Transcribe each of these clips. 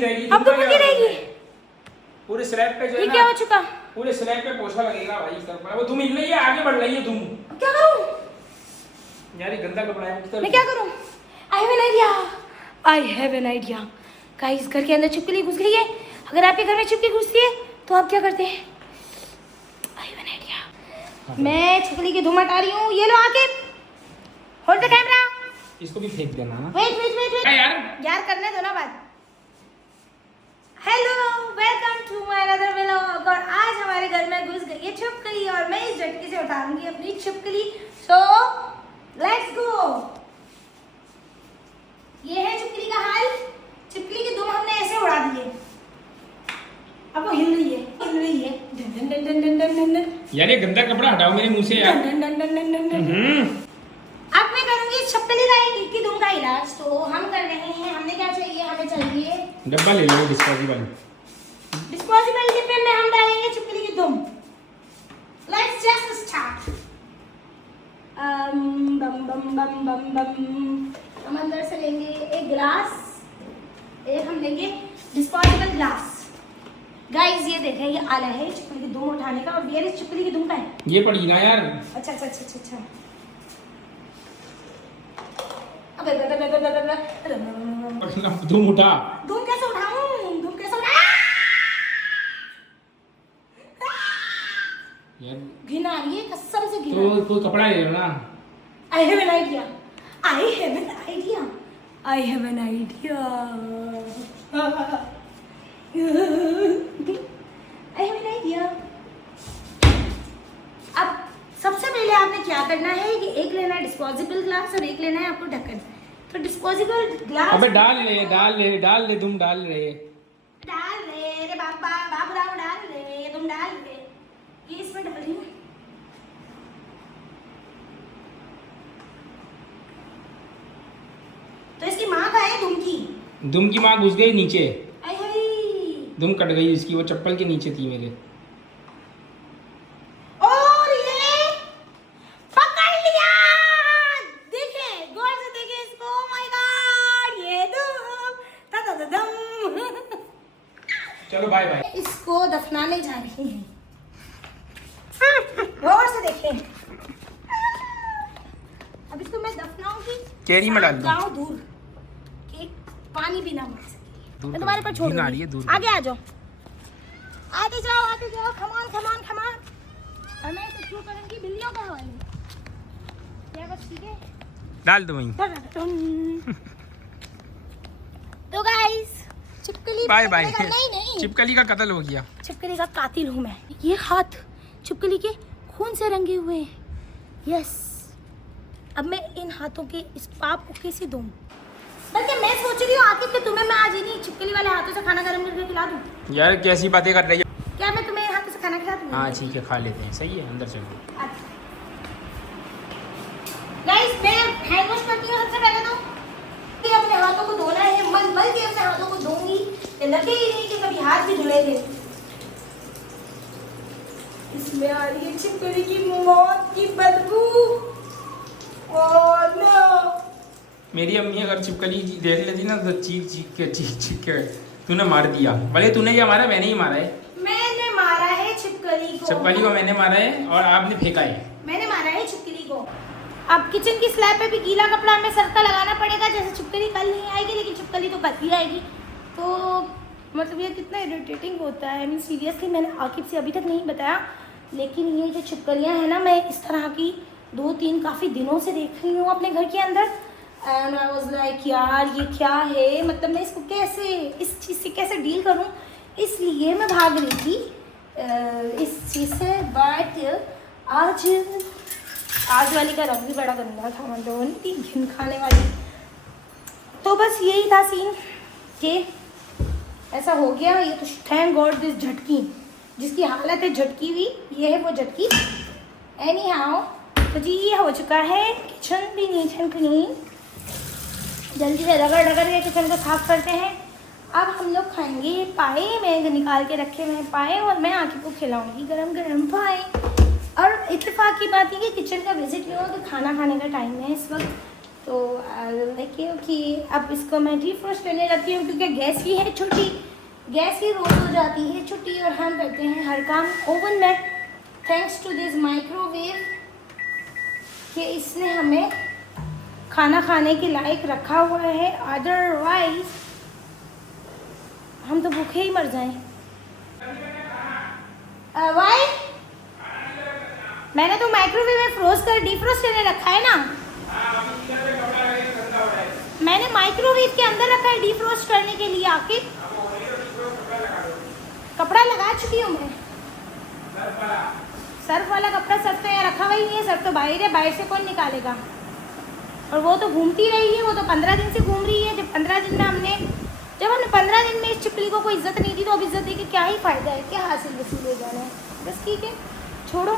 नीचे रहेगी। अब तो मुझे रहेगी पूरे स्लैब पे जो है ये ना, क्या हो चुका? पूरे स्लैब पे पोछा लगेगा भाई सर पर। वो तुम हिल रही है, आगे बढ़ रही है तुम। क्या करूं यार ये गंदा कपड़ा है। मैं, क्या करूं? I have an idea, I have an idea. Guys घर के अंदर छिपकली घुस गई है। अगर आपके घर में छिपकली घुसती है तो आप क्या करते हैं? I have an idea. मैं छिपकली की धूम हटा रही हूँ। ये लो आके होल्ड द कैमरा। इसको भी फेंक देना ना। वेट वेट वेट वेट यार करने दो ना बात। Hello welcome to my another vlog. और आज हमारे घर में घुस गई है छिपकली और मैं इस झटके से उठाऊंगी अपनी छिपकली। So let's go. ये है छिपकली का हाल। छिपकली की दुम हमने ऐसे उड़ा दी है। अब वो हिल रही है, हिल रही है। Done done done done done done done. यार ये गंदा कपड़ा हटाओ मेरे मुंह से यार। Done done done done done done. अब मैं करूंगी छिपकली की दुम का इलाज। तो हम कर रहे हैं, हमने क्या चाहिए? हमें चाहिए डब्बा ले लो डिस्पोजेबल। डिस्पोजेबल डिब्बे में हम डालेंगे छिपकली की दुम। Let's just start. बम बम बम बम बम। हम अंदर से लेंगे एक गिलास, एक हम लेंगे डिस्पोजेबल ग्लास। गाइस ये देखें, ये आला है छिपकली की दुम उठाने का। और ये छिपकली की दुम का है। ये पड़ी ना यार। अच्छा अच्छा अच्छा अच्छा। तुम उठा। धूम कैसे उठाऊं? धूम कैसे उठाऊं? यार घिन आ रही है, कसम से घिन आ रही है। तो कोई कपड़ा ले लो ना। I have an idea. I have an idea. I have an idea. I have an idea. अब सबसे पहले आपने क्या करना है कि एक लेना है डिस्पोजेबल ग्लास और एक लेना है आपको ढक्कन। तो डिस्पोजेबल ग्लास अबे डाल ले तुम डाल रहे। डाल ले रे बाबा, बाबूराव डाल ले, तुम डाल ले। ये इसमें डाल रही हूँ। तो इसकी माँ कहाँ है? दुम की। दुम की माँ घुस गई नीचे। आई हाय। दुम कट गई इसकी, वो चप्पल के नीचे थी मेरे। और ये पकड़ लिया। देखें, गौर से देखें इसको। Oh my God, ये दुम ता ता ता दम। चलो बाय बाय। इसको दफनाने जा रही हैं। गौर से देखें। अब इसको मैं दफनाऊंगी कैरी में डाल दूं। गाँव दूर कि पानी भी ना मार सके। मैं तुम्हारे पर छोड़ दूर आ रही है, दूंगी। दूर। आगे आ जाओ, आगे जाओ, आगे जाओ। कमान कमान कमान। और मैं इसे शुरू करूंगी बिल्लियों का हवाले। क्या बस ठीक है? डाल दो वहीं। तो गाइस छिपकली बाय बाय। नहीं छिपकली का कत्ल हो गया। छिपकली का कातिल हूँ मैं। ये हाथ छिपकली के खून से रंगे हुए हैं। यस। अब मैं इन हाथों के इस पाप को कैसे दूं? बल्कि मैं सोच रही हूँ आके कि तुम्हें मैं आज नहीं छिपकली वाले हाथों से खाना गरम करके खिला दूं। यार कैसी बातें कर रही है। क्या मैं तुम्हें हाथों से खाना खिला दूं? हाँ ठीक है, खा लेते हैं। सही है, अंदर चलो। गाइस मैं हैंड वॉश करती हूँ सबसे पहले तो। कि अपने हाथों को धोना है, मल के अपने हाथों को धोऊंगी। ये लगे ही नहीं कि कभी हाथ भी धुले थे। इसमें आ रही है छिपकली की मौत की बदबू। Oh no. मेरी अम्मी अगर छिपकली देख लेती ना तो चीख के तूने मार दिया। भले तूने क्या मारा, मैंने ही मारा है। मैंने मारा है छिपकली को। छिपकली को मैंने मारा है और आपने फेंका है। मैंने मारा है छिपकली को। अब किचन की स्लैब पे भी गीला कपड़ा हमें सरका लगाना पड़ेगा। जैसे छिपकली कल नहीं आएगी, लेकिन छिपकली तो कल ही आएगी। तो मतलब ये कितना इरिटेटिंग होता है। मीन सीरियसली मैंने आकिब से अभी तक नहीं बताया, लेकिन ये जो छिपकलियाँ हैं ना, मैं इस तरह की 2-3 काफ़ी दिनों से देख रही हूँ अपने घर के अंदर। एंड आई वाज लाइक यार ये क्या है, मतलब मैं इसको कैसे, इस चीज़ से कैसे डील करूँ। इसलिए मैं भाग रही थी इस चीज़ से। बट आज वाली का रंग भी बड़ा गंदा था, मतलब इतनी घिन खाने वाली। तो बस यही था सीन कि ऐसा हो गया। ये तो थैंक गॉड दिस झटकी, जिसकी हालत है झटकी हुई, ये है वो झटकी। एनी हाउ तो जी ये हो चुका है। किचन भी नीट एंड क्लीन। जल्दी से रगड़ के किचन को साफ करते हैं। अब हम लोग खाएंगे पाए। मैं निकाल के रखे हुए हैं पाए और मैं आके को खिलाऊंगी गरम गरम पाए। और इत्तेफाक की बात है कि किचन का विजिट ये हो कि खाना खाने का टाइम है इस वक्त। तो देखिए कि अब इसको मैं डिफ्रोस्ट करने लगती हूँ क्योंकि गैस की है छुट्टी, गैस की रोज हो जाती है छुट्टी और हम करते हैं हर काम ओवन में, थैंक्स टू दिस माइक्रोवेव कि इसने हमें खाना खाने के लायक रखा हुआ है, अदरवाइज हम तो भूखे ही मर जाएं। वाई मैंने तो माइक्रोवेव में फ्रोज कर डिफ्रोस्ट करने रखा है ना, मैंने माइक्रोवेव के अंदर रखा है डिफ्रोस्ट करने के लिए। आखिर कपड़ा लगा चुकी हूँ मैं, सर्फ वाला कपड़ा, सर्फ तो यहाँ रखा हुआ ही नहीं है, सर्फ तो बाहर है, बाहर से कौन निकालेगा। और वो तो घूमती रही है, वो तो 15 दिन से घूम रही है। जब हमने 15 दिन में इस छिपकली को कोई इज्जत नहीं दी तो अब इज्जत दे के क्या ही फायदा है, क्या हासिल वसूल हो जाना है। बस ठीक है, छोड़ो,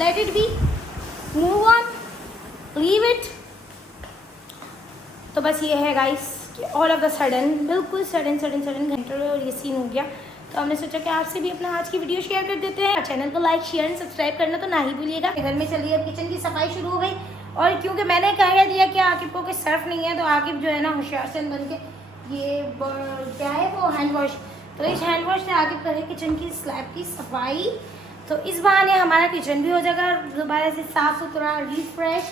let it be, move on, leave it. तो बस ये है गाइस कि ऑल ऑफ द सडन, बिल्कुल सडन घंटों और ये सीन हो गया। तो हमने सोचा कि आपसे भी अपना आज की वीडियो शेयर कर देते हैं। चैनल को लाइक शेयर एंड सब्सक्राइब करना तो ना ही भूलिएगा। घर में चलिए अब किचन की सफाई शुरू हो गई, और क्योंकि मैंने कह दिया कि आकिब को कोई सर्फ नहीं है तो आकिब जो है ना होशियार से बन के ये क्या है वो हैंड वॉश, तो इस हैंड वॉश से आकिब करे किचन की स्लैब की सफाई। तो इस बहाने हमारा किचन भी हो जाएगा दोबारा से साफ़ सुथरा, रिफ्रेश।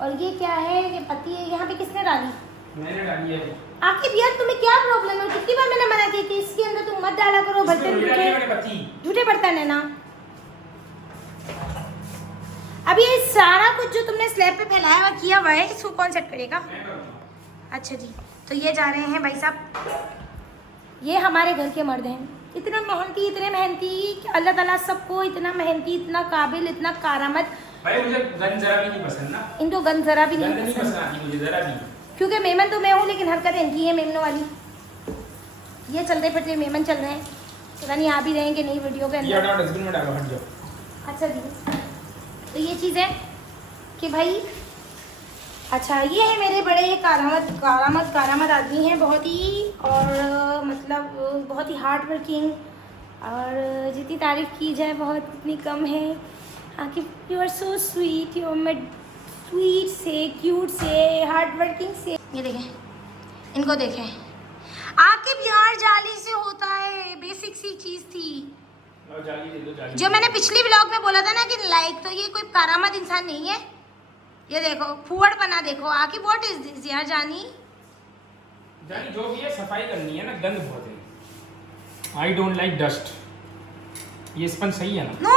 और ये क्या है, ये पत्ती है, यहाँ पे किसने डाली? मैंने डाली है। आकिब यार तुम्हें क्या प्रॉब्लम है? कितनी बार मैंने मना की कि इसके अंदर तुम मत डाला करो, बर्तन झूठे बर्तन है ना। अब ये सारा कुछ जो तुमने स्लैब पे फैलाया हुआ किया हुआ है, इसको कौन सेट करेगा? अच्छा जी, तो ये जा रहे हैं भाई साहब, ये हमारे घर के मर्द हैं, इतने मेहनती कि अल्लाह ताला सबको इतना मेहनती, इतना काबिल, इतना कारामद। भाई मुझे गन जरा भी नहीं पसंद ना, इनको गन जरा भी नहीं पसंद आती मुझे जरा भी, क्योंकि मेमन तो मैं हूँ लेकिन हरकतें इनकी हैं मेमनों वाली। ये चलते फिरते मेमन चल रहे हैं, पता नहीं आ भी रहेंगे नहीं वीडियो के अंदर। डस्टबिन में डालो, हट जाओ। अच्छा जी, तो ये चीज़ है कि भाई अच्छा ये है मेरे बड़े कारामद आदमी हैं बहुत ही, और मतलब बहुत ही हार्ड वर्किंग, और जितनी तारीफ़ की जाए बहुत उतनी कम है। Aqib you are so sweet, you are sweet से, क्यूट से, हार्ड वर्किंग से। ये देखें, इनको देखें, आकिब यार जाली से होता है, बेसिक सी चीज़ थी। जाली दे दो, जाली। जो मैंने पिछली व्लॉग में बोला था ना कि लाइक, तो ये कोई कारामद इंसान नहीं है। ये देखो फूहड़ बना, देखो आकिब व्हाट इज दिस यार। जानी जो भी है सफाई करनी है ना, गंद बहुत है। I don't like dust. ये स्पंज सही है ना? नो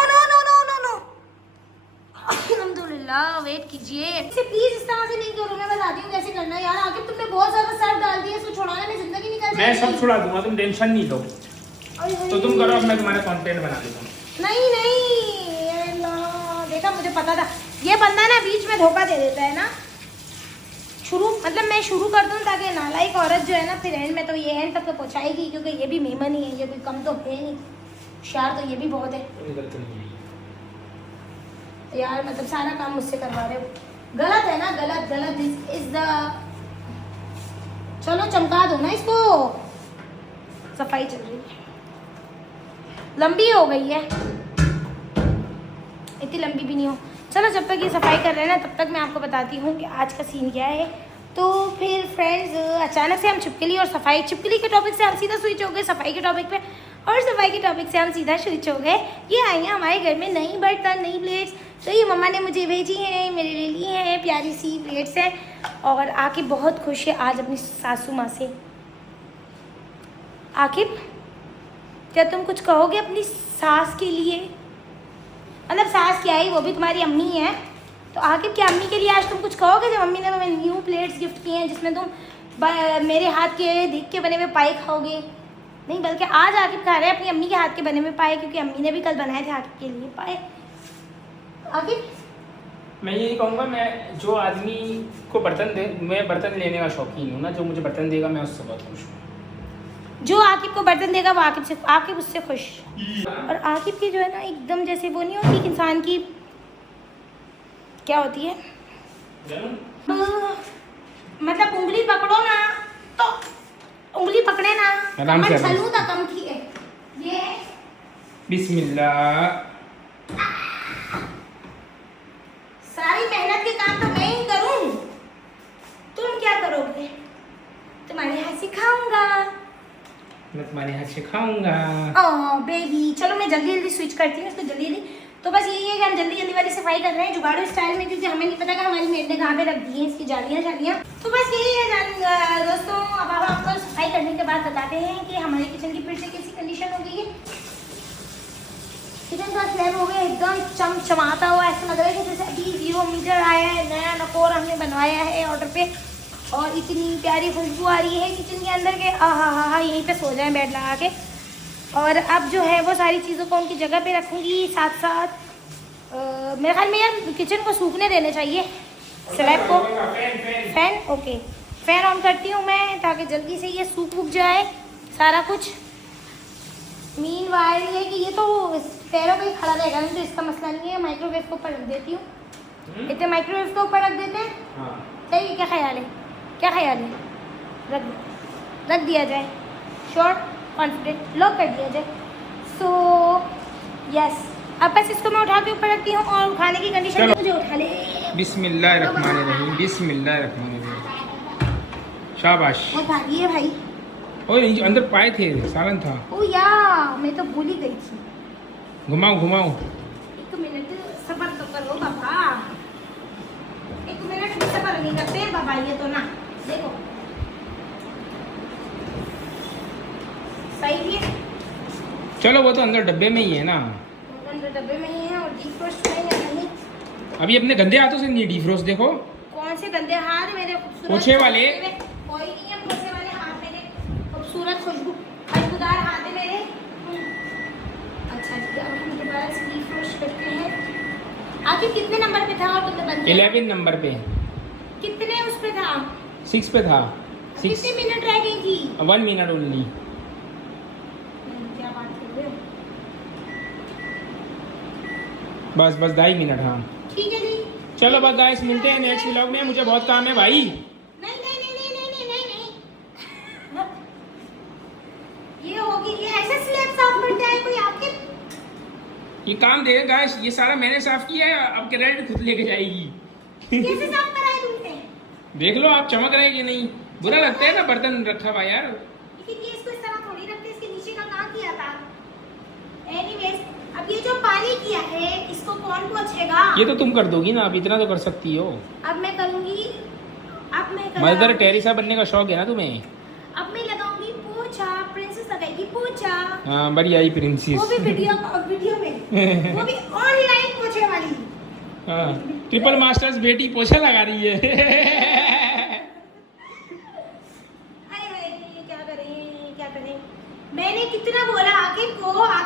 अल्हम्दुलिल्लाह, वेट कीजिए। इसे प्लीज इस तरह से नहीं करो, मैं बताती हूँ कैसे करना है यार। आकिब तुमने बहुत ज्यादा सर्फ डाल दिया, इसको छुड़ाने में जिंदगी निकल जाएगी। मैं सब छुड़ा दूंगा, तुम टेंशन नहीं लो। तो तुम करो, अब मैं तुम्हारा कंटेंट बना देता हूँ। नहीं देखा, मुझे पता था ये बंदा ना बीच में धोखा दे देता है ना। मैं शुरू कर दूँ ताकि नालायक औरत जो है ना फिर एंड में तो ये एंड तक तो पहुँचाएगी, क्योंकि ये भी मेमन ही है, ये कोई कम तो है नहीं, होशियार तो ये भी बहुत है यार। मतलब सारा काम मुझसे करवा रहे हो, गलत है ना, गलत। दिस इज द, चलो चमका दो ना इसको। सफाई चल रही है, लंबी हो गई है, इतनी लंबी भी नहीं हो। चलो जब तक ये सफाई कर रहे हैं ना, तब तक मैं आपको बताती हूँ कि आज का सीन क्या है। तो फिर फ्रेंड्स, अचानक से हम छिपकली और सफाई, छिपकली के टॉपिक से हम सीधा स्विच हो गए सफाई के टॉपिक पे, और सफाई के टॉपिक से हम सीधा स्विच हो गए। ये आई हैं हमारे घर में नई बर्तन, नई प्लेट्स, तो ये मम्मा ने मुझे भेजी हैं, मेरे लिए ली हैं, प्यारी सी प्लेट्स हैं। और आकिब बहुत खुश है आज अपनी सासू माँ से। आकिब क्या तुम कुछ कहोगे अपनी सास के लिए? मतलब सास क्या है, वो भी तुम्हारी अम्मी है, तो आकिब क्या अम्मी के लिए आज तुम कुछ कहोगे? जब मम्मी ने तुम्हें न्यू प्लेट्स गिफ्ट किए हैं जिसमें तुम मेरे हाथ के देख के बने हुए पाए खाओगे, नहीं बल्कि आज आकिब खा रहे हैं अपनी अम्मी के हाथ के बने हुए पाए, क्योंकि अम्मी ने भी कल बनाए थे आकिब के लिए पाए। आकिब मैं यही कहूँगा, मैं जो आदमी को बर्तन दे, मैं बर्तन लेने का शौकीन हूँ ना, जो मुझे बर्तन देगा मैं उससे बहुत खुश हूँ। जो आकिब को बर्तन देगा वो आकिब उससे खुश। और आकिब की जो है ना एकदम जैसे वो नहीं होती इंसान की, क्या होती है, मतलब उंगली पकड़ो ना तो उंगली पकड़े ना, चलू तो कम की है ये। बिस्मिल्लाह। सारी मेहनत के काम तो मैं ही करूं, सिखाऊंगा। मैं तुम्हारे हाथ से खाऊंगा। ओह बेबी, चलो मैं जल्दी जल्दी स्विच करती हूँ इसको जल्दी जल्दी। तो बस यही है कि हम जल्दी जल्दी वाली सफाई कर रहे हैं जुगाड़ू स्टाइल में, क्योंकि हमें नहीं पता कि हमारी मेड ने कहाँ पे रख दी है इसकी जालियाँ। तो बस यही है दोस्तों, अब हम आपको सफाई करने के बाद बताते हैं कि हमारे किचन की फिर से कैसी कंडीशन हो गई है। किचन का स्लैब हो गया एकदम चमचमाता हुआ, ऐसा लग रहा है कि जैसे अभी 0 मीटर आया है, नया नकोर हमने बनवाया है ऑर्डर पे, और इतनी प्यारी खुशबू आ रही है किचन के अंदर के आहा यहीं पे सो जाए बेड लगा के। और अब जो है वो सारी चीज़ों को उनकी जगह पे रखूँगी। साथ साथ मेरे ख्याल में यार किचन को सूखने देने चाहिए स्लैब को। फैन ओके, फैन ऑन करती हूँ मैं ताकि जल्दी से ये सूख वूख जाए सारा कुछ। मीनवाइल ये कि ये तो पैरों पे ही खड़ा रहेगा नहीं, तो इसका मसला नहीं है। माइक्रोवेव के ऊपर रख देती हूँ। इतने माइक्रोवेव के ऊपर रख देते हैं। सही, क्या ख्याल है? क्या ख्याल है? रख दिया जाए। श्योर, कॉन्फिडेंट, लॉक कर दिया जाए। सो यस, अब बस इसको मैं उठा के ऊपर रखती हूँ और उठाने की कंडीशन में मुझे उठा ले। बिस्मिल्लाहिर्रहमानिर्रहीम, बिस्मिल्लाहिर्रहमानिर्रहीम। शाबाश। उठा दिए भाई। ओए अंदर पाए थे, सालन था। ओ या, मैं तो भूल ही गई थी। घुमाओ। एक मिनट सब्र तो करो बाबा, एक मिनट भी सब्र नहीं करते बाबा ये तो ना। देखो सही है। चलो वो तो अंदर डब्बे में ही है ना। अंदर डब्बे में ही है और डिफ्रोस्ट में या नहीं। अभी अपने गंदे हाथों से नहीं डिफ्रोस्ट देखो। कौन से गंदे हाथ मेरे खूबसूरत? पोछे वाले। कोई नहीं है पोछे वाले हाथ मेरे, खूबसूरत खुशबूदार हाथ है मेरे। अच्छा ठीक है, अब हम दोबारा से डिफ्रोस्ट करते हैं। आखिर कितने नंबर पे था और कितने बन गए? 11 नंबर पे। कितने उस पे था? 6 पे था। कितने मिनट रह गई थी? 1 मिनट ओनली। क्या बात कर रहे हो? बस 2.5 मिनट। हाँ ठीक है जी। चलो बस गाइस, मिलते हैं नेक्स्ट व्लॉग में। मुझे बहुत काम है भाई। नहीं ये होगी, ये ऐसे स्लैब साफ करता है कोई आपके? ये काम देगा गाइस, ये सारा मैंने साफ किया है, अब क्रेडिट खुद लेके जाएगी। कैसे साफ करा है तुमने? देख लो आप, चमक रहे कि नहीं? बुरा लगता है ना बर्तन रखा हुआ यार। लेकिन ये इसको इस तरह थोड़ी रखते, इसके नीचे का काम किया था। एनीवेज, अब ये जो पानी किया है इसको कौन पोंछेगा? ये तो तुम कर दोगी ना, आप इतना तो कर सकती हो। अब मैं करूंगी। मदर टेरेसा बनने का शौक है ना तुम्हें? अब मैं लगाऊंगी पोछा, प्रिंसेस लगाएगी पोछा। हाँ बड़ी आई प्रिंसेस। वो भी वीडियो में वो भी ऑनलाइन पोछे वाली। हाँ, ट्रिपल मास्टर्स बेटी पोछा लगा रही है। क्या करें? मैंने कितना बोला आके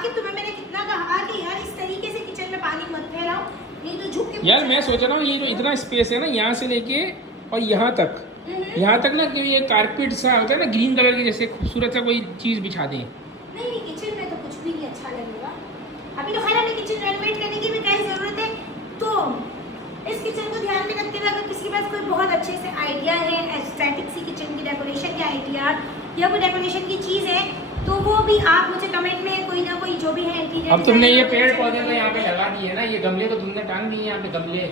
तुम्हें मैंने कितना कहा कि यार इस तरीके से किचन में पानी मत फैलाओ, नहीं तो झुक के। यार मैं सोच रहा हूँ ये जो इतना स्पेस है ना, यहाँ से लेके और यहाँ तक ना, कि ये कारपेट सा होता है ना ग्रीन कलर के जैसे, खूबसूरत सा कोई चीज बिछा दें। नहीं किचन में तो कुछ भी नहीं अच्छा लगेगा। अभी तो खैर हमें किचन रेनोवेट करने की भी क्या जरूरत है, तो इस किचन को ध्यान में रखते हुए अगर किसी के पास कोई बहुत अच्छे से आइडिया है, एस्थेटिक सी किचन की डेकोरेशन के आइडिया या कोई डेकोरेशन की चीज़ है, तो वो भी आप मुझे कमेंट में कोई ना कोई जो भी है इंटीरियर। अब तुमने ये पेड़ पौधे तो यहाँ पे लगा दिए ना, ये गमले तो तुमने टांग दिए यहाँ पे गमले।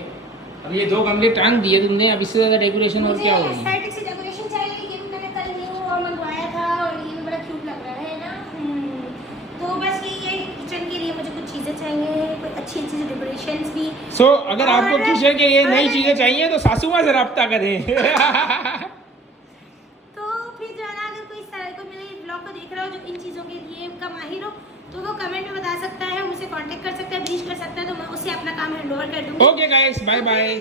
अब ये 2 गमले टांग दिए तुमने, अब इससे ज्यादा डेकोरेशन और क्या होगी? एस्थेटिक सी डेकोरेशन चाहिए, ये भी मैंने कल न्यू और मंगवाया था और ये भी बड़ा क्यूट लग रहा है ना। तो बस ये किचन के लिए मुझे कुछ चीज़ें चाहिए, कोई अच्छी अच्छी डेकोरेशंस भी। सो अगर आपको किचन के लिए नई चीजें चाहिए तो सासू माँ से रब्ता करें। तो फिर जो है ना, अगर कोई इस तरह को मेरे ब्लॉग को देख रहा हो जो इन चीज़ों के लिए का माहिर हो, तो वो कमेंट में बता सकता है, मुझसे कांटेक्ट कर सकता है, ब्रीच कर सकता है, तो मैं उसे अपना काम हैंड ओवर कर दूँगी। Okay guys, bye bye.